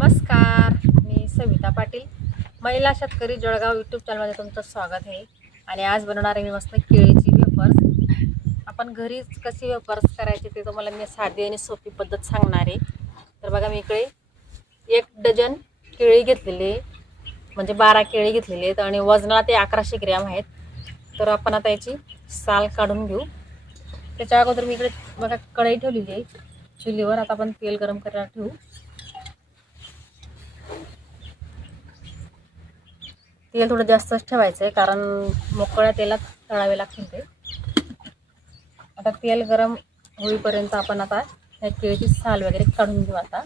नमस्कार मी सविता पाटील. महिला शेतकरी जळगाव यूट्यूब चॅनलमध्ये तुमचं स्वागत आहे. आणि आज बनवणार आहे मी मस्त केळीची वेपर्स आपण घरीच कशी वेपर्स करायचे ते तुम्हाला मी साधी आणि सोपी पद्धत सांगणार आहे. तर बघा मी इकडे एक डझन केळी घेतलेली म्हणजे बारा केळी घेतलेली आहेत आणि वजनाला ते अकराशे ग्रॅम आहेत. तर आपण आता याची साल काढून घेऊ. त्याच्या अगोदर मी इकडे बघा कढई ठेवलेली आहे. चुलीवर आता आपण तेल गरम करायला ठेवू. तेल थोडं जास्तच ठेवायचं आहे कारण मोकळ्या तेलात तळावे लागतील ते. आता तेल गरम होईपर्यंत आपण आता या केळीची साल वगैरे काढून घेऊ आता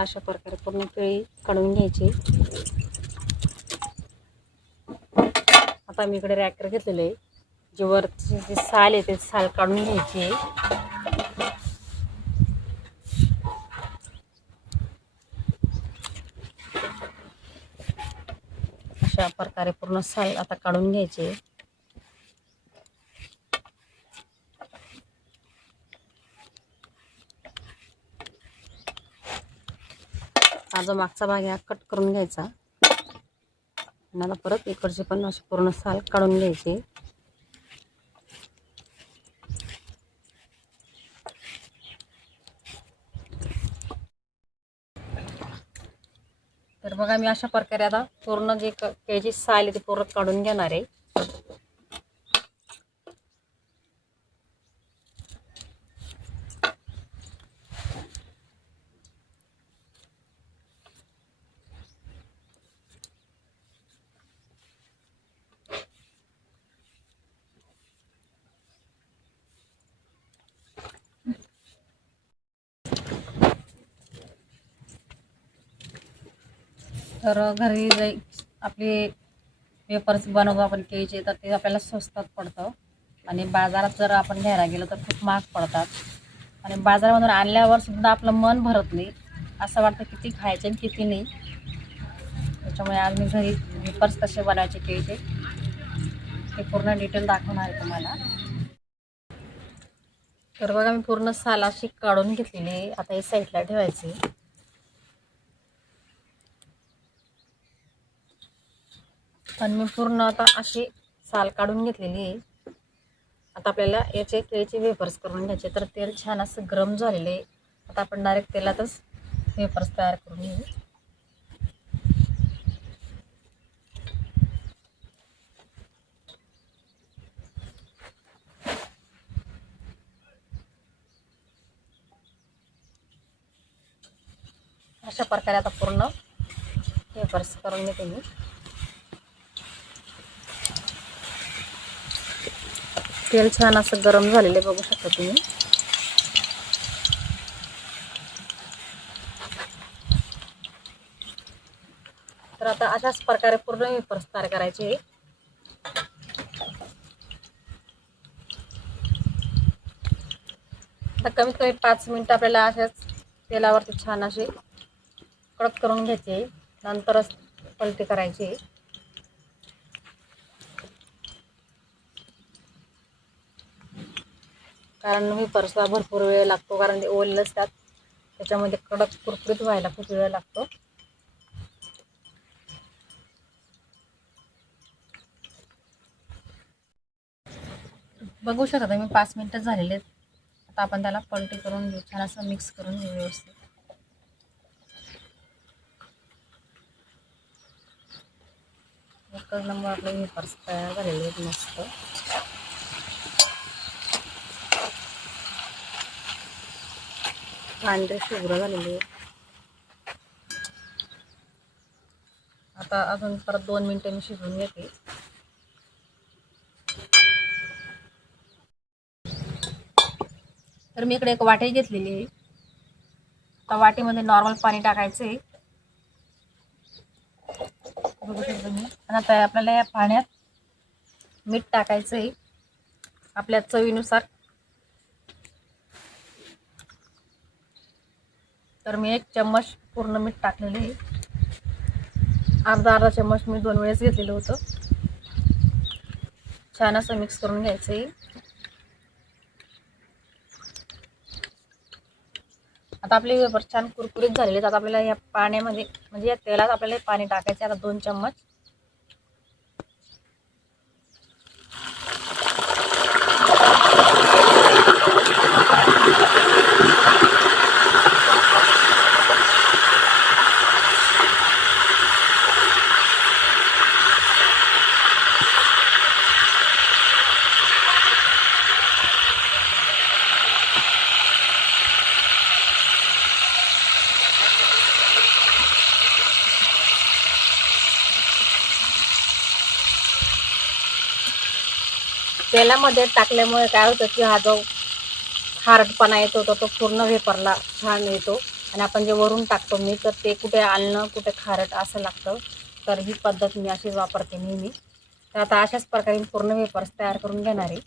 अशा प्रकारे पूर्ण केळी काढून घ्यायची. आता मी इकडे रॅकर घेतलेलं आहे. जे वरची जी साल आहे ते साल काढून घ्यायची. आहे अशा प्रकारे पूर्ण साल आता काढून घ्यायची. आहे हा जो मागचा भाग आहे हा कट करून घ्यायचा. मला परत इकडचे पण असे पूर्ण साल काढून घ्यायचे तर बघा मी अशा प्रकारे आता पूर्ण जे क- केळीची साल आहे ते पूर्ण काढून घेणार आहे. तर घरी जाई आपले पेपर्स बनवतो आपण केळीचे तर ते आपल्याला स्वस्तात पडतं. आणि बाजारात जर आपण घ्यायला गेलो तर खूप महाग पडतात. आणि बाजारामधून आणल्यावर सुद्धा आपलं मन भरत नाही. असं वाटतं किती खायचे आणि किती नाही. त्याच्यामुळे आज मी घरी पेपर्स कसे बनवायचे केळीचे ते पूर्ण डिटेल दाखवणार आहे तुम्हाला. तर बघा मी पूर्ण साल अशी काढून घेतलेली आता हे साईडला ठेवायची. पण मी पूर्ण आता अशी साल काढून घेतलेली आहे. आता आपल्याला याचे केळीचे वेफर्स करून घ्यायचे. तर तेल छान असं गरम झालेले आहे. आता आपण डायरेक्ट तेलातच वेफर्स तयार करून घेऊ. अशा प्रकारे आता पूर्ण वेफर्स करून घेते मी. तेल छान असं गरम झालेलं आहे बघू शकता तुम्ही. तर आता अशाच प्रकारे पूर्ण वेफर्स तयार करायचे आहे. आता कमीत कमी पाच मिनिटं आपल्याला अशाच तेलावरती छान असे कडक करून घ्यायचे. नंतरच पलटी करायची. कारण मी परसला भरपूर वेळ लागतो कारण ते ओले असतात त्याच्यामध्ये कडक कुरकुरीत व्हायला खूप वेळ लागतो. बघू शकता मी पाच मिनटं झालेले आहेत. आता आपण त्याला पलटी करून घेऊ. छान असं मिक्स करून घेऊ व्यवस्थित. एकच नंबर आपले पर्स तयार झालेले आहेत मस्त. पांढरे शुभ्र झालेले आता अजून परत दोन मिनटं मी शिजवून घेते. तर मी इकडे एक वाटी घेतलेली आहे. त्या वाटीमध्ये नॉर्मल पाणी टाकायचं आहे. बघू आणि आता आपल्याला या पाण्यात मीठ टाकायचं आहे. आपल्या चवीनुसार. तर मी एक चम्मच पूर्ण मीठ टाकलेलं आहे. अर्धा अर्धा चम्मच मी दोन वेळेस घेतलेलं होतं. छान असं मिक्स करून घ्यायचं आहे. आता आपले वेपर छान कुरकुरीत झालेले आहेत. आता आपल्याला या पाण्यामध्ये म्हणजे या तेलात आपल्याला पाणी टाकायचे आता दोन चम्मच. तेलामध्ये टाकल्यामुळे काय होतं की हा जो खारटपणा येतो तो तो पूर्ण वेपरला छान येतो. आणि आपण जे वरून टाकतो मी तर ते कुठे आणणं कुठे खारट असं लागतं. तर ही पद्धत मी अशीच वापरते नेहमी. तर आता अशाच प्रकारे पूर्ण वेपर्स तयार करून घेणार आहे.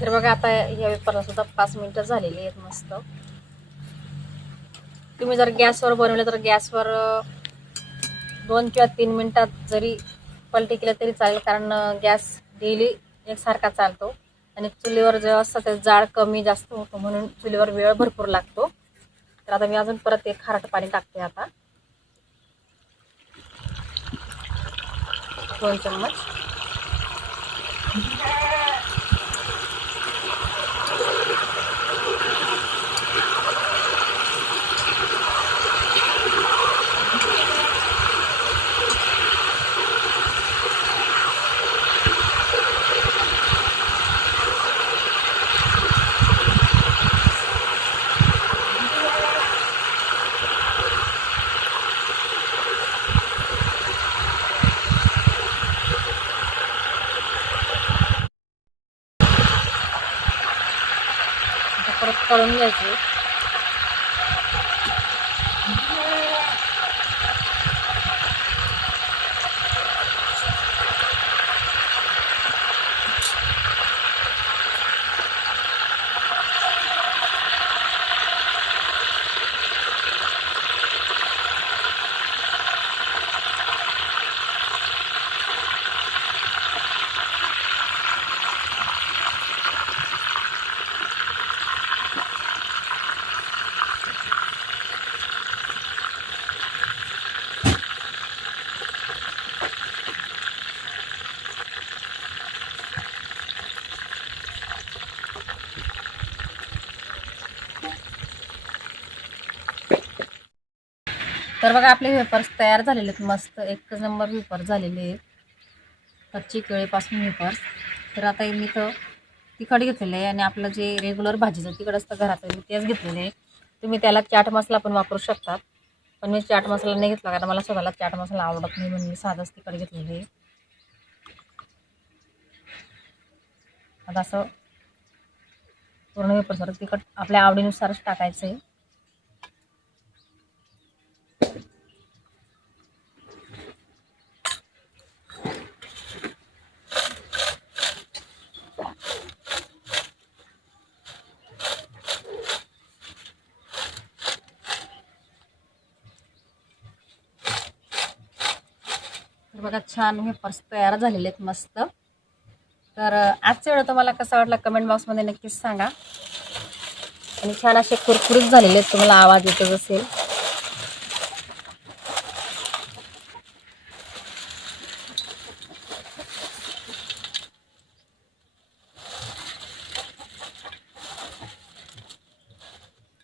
तर बघा आता या वेपरला सुद्धा पाच मिनटं झालेली आहेत मस्त. तुम्ही जर गॅसवर बनवलं तर गॅसवर दोन किंवा तीन मिनटात जरी पलटी केलं तरी चालेल कारण गॅस डेली एकसारखा चालतो. आणि चुलीवर जे असतं ते जाळ कमी जास्त होतो म्हणून चुलीवर वेळ भरपूर लागतो. तर आता मी अजून परत एक खारट पाणी टाकते आता. दोन चम्मच आता परत तळून घ्यायचे तर बघा आपले वेपर्स तयार झालेले आहेत. मस्त एक नंबर वेपर झालेले आहेत. कच्ची केळीपासून वेपर्स तर आता मी तर तिखट घेतलेलं आहे आणि आपलं जे रेग्युलर भाजीचं तिखट असतं घराचं मी तेच घेतलेलं आहे. तुम्ही त्याला चाट मसाला पण वापरू शकतात पण मी चाट मसाला नाही घेतला कारण मला स्वतःला चाट मसाला आवडत नाही म्हणून मी साधंच तिखट घेतलेलं आहे. आता असं पूर्ण वेपर्सवर तिखट आपल्या आवडीनुसारच टाकायचं आहे. बघा छान वेपर्स तयार झालेले आहेत मस्त. तर अं, आजचा व्हिडिओ तुम्हाला कसा वाटला कमेंट बॉक्समध्ये नक्कीच सांगा. आणि छान असे कुरकुरीत झालेले आहेत तुम्हाला आवाज येतच असेल.